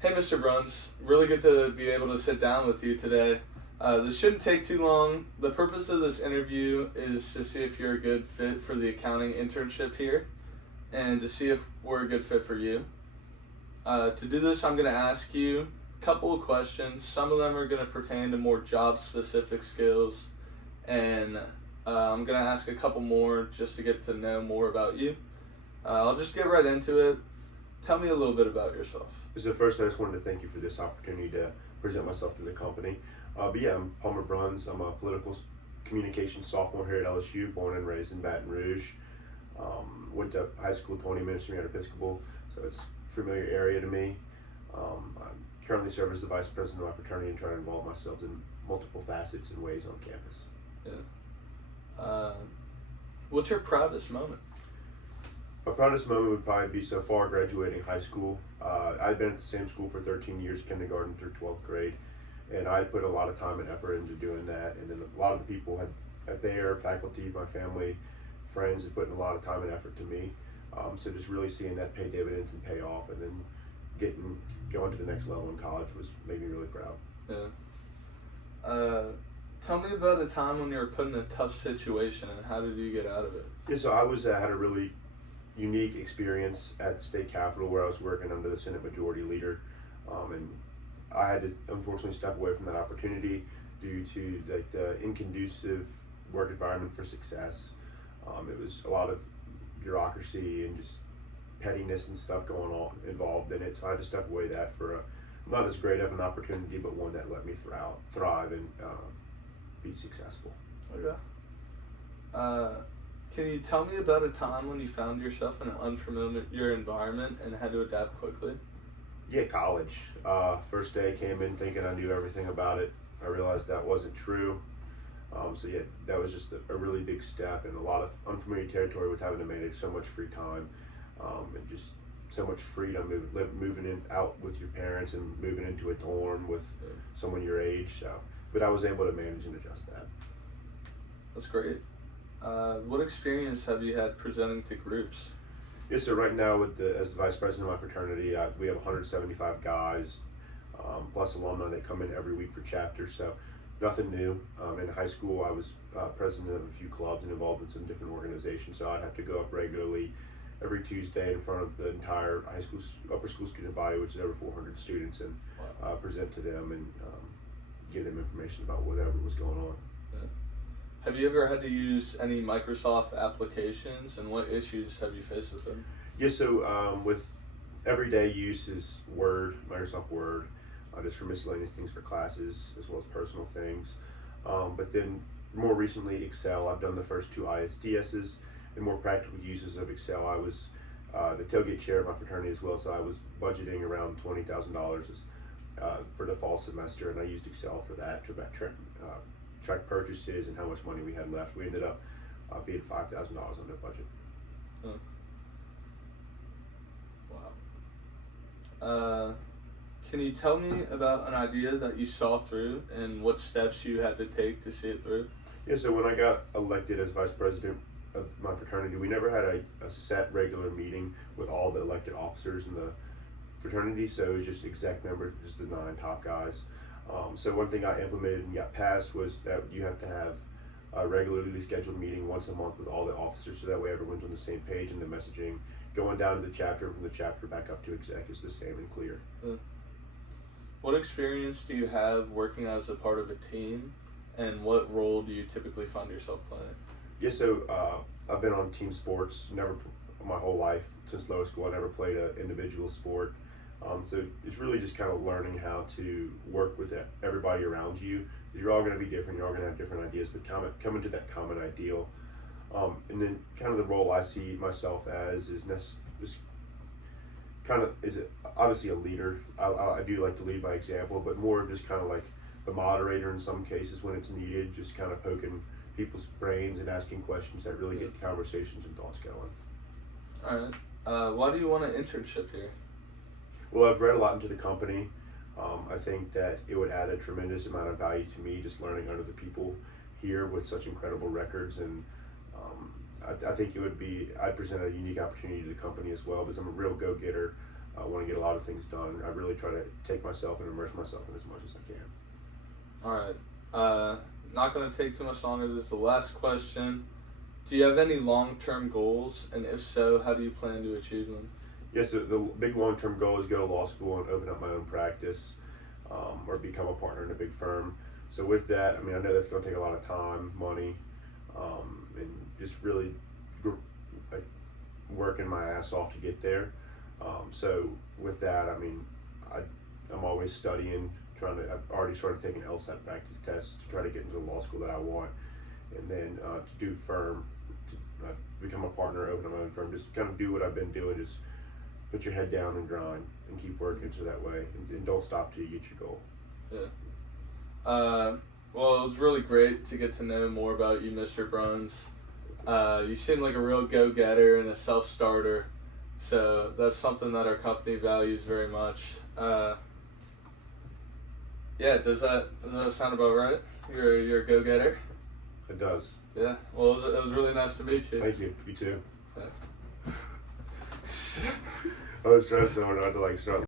Hey, Mr. Bruns. Really good to be able to sit down with you today. This shouldn't take too long. The purpose of this interview is to see if you're a good fit for the accounting internship here and to see if we're a good fit for you. To do this, I'm going to ask you a couple of questions. Some of them are going to pertain to more job specific skills, and I'm going to ask a couple more just to get to know more about you. I'll just get right into it. Tell me a little bit about yourself. So first, I just wanted to thank you for this opportunity to present myself to the company. But yeah, I'm Palmer Bruns. I'm a political communications sophomore here at LSU, born and raised in Baton Rouge. Went to high school 20 minutes from here at Episcopal, so it's a familiar area to me. I currently serve as the vice president of my fraternity and try to involve myself in multiple facets and ways on campus. Yeah. What's your proudest moment? My proudest moment would probably be so far graduating high school. I've been at the same school for 13 years, kindergarten through 12th grade, and I put a lot of time and effort into doing that. And then a lot of the people at there, faculty, my family, friends, have put in a lot of time and effort to me. So just really seeing that pay dividends and pay off, and then going to the next level in college made me really proud. Yeah. Tell me about a time when you were put in a tough situation and how did you get out of it? Yeah, so I had a really unique experience at the state capitol where I was working under the Senate Majority Leader, and I had to unfortunately step away from that opportunity due to the inconducive work environment for success. It was a lot of bureaucracy and just pettiness and stuff going on involved in it, so I had to step away that for not as great of an opportunity, but one that let me thrive and be successful. Okay. Can you tell me about a time when you found yourself in an unfamiliar environment and had to adapt quickly? Yeah, college. First day I came in thinking I knew everything about it. I realized that wasn't true. So yeah, that was just a really big step and a lot of unfamiliar territory with having to manage so much free time, and just so much freedom moving out with your parents and moving into a dorm with someone your age. So, but I was able to manage and adjust that. That's great. What experience have you had presenting to groups? Yeah, so right now as the vice president of my fraternity, we have 175 guys, plus alumni that come in every week for chapters, so nothing new. In high school, I was president of a few clubs and involved in some different organizations, so I'd have to go up regularly every Tuesday in front of the entire upper school student body, which is over 400 students, and present to them and give them information about whatever was going on. Yeah. Have you ever had to use any Microsoft applications, and what issues have you faced with them? Yeah, so with everyday use is Microsoft Word, just for miscellaneous things for classes as well as personal things. But then more recently, Excel. I've done the first two ISDSs, and more practical uses of Excel. I was the tailgate chair of my fraternity as well, so I was budgeting around $20,000 for the fall semester, and I used Excel for that to track purchases and how much money we had left. We ended up being $5,000 under budget. Huh. Wow. Can you tell me about an idea that you saw through and what steps you had to take to see it through? Yeah, so when I got elected as vice president of my fraternity, we never had a set regular meeting with all the elected officers in the fraternity, so it was just exec members, just the 9 top guys. So one thing I implemented and got passed was that you have to have a regularly scheduled meeting once a month with all the officers, so that way everyone's on the same page and the messaging going down to the chapter and from the chapter back up to exec is the same and clear. What experience do you have working as a part of a team, and what role do you typically find yourself playing? Yeah, so I've been on team sports my whole life. Since lower school, I never played an individual sport. So it's really just kind of learning how to work with everybody around you. You're all going to be different. You're all going to have different ideas, but coming to that common ideal. And then kind of the role I see myself as is obviously a leader. I do like to lead by example, but more of just kind of like the moderator in some cases when it's needed, just kind of poking people's brains and asking questions that really get conversations and thoughts going. All right. Why do you want an internship here? Well, I've read a lot into the company. I think that it would add a tremendous amount of value to me just learning under the people here with such incredible records, and I think I'd present a unique opportunity to the company as well because I'm a real go-getter. I want to get a lot of things done. I really try to take myself and immerse myself in as much as I can. All right. Not going to take too much longer. This is the last question. Do you have any long-term goals? And if so, how do you plan to achieve them? Yes, so the big long-term goal is go to law school and open up my own practice, or become a partner in a big firm. So with that, I mean, I know that's going to take a lot of time, money, and just really like working my ass off to get there. So with that, I mean, I'm always studying, I've already started taking LSAT practice tests to try to get into the law school that I want, and then to do firm, to become a partner, open up my own firm, just kind of do what I've been doing, just put your head down and grind and keep working so that way, and don't stop till you get your goal. Yeah. Well, it was really great to get to know more about you, Mr. Bruns. You seem like a real go-getter and a self-starter, so that's something that our company values very much. Yeah, does that sound about right? You're a go-getter? It does. Yeah. Well, it was really nice to meet you. Thank you. You too. Yeah. I was trying so hard not to start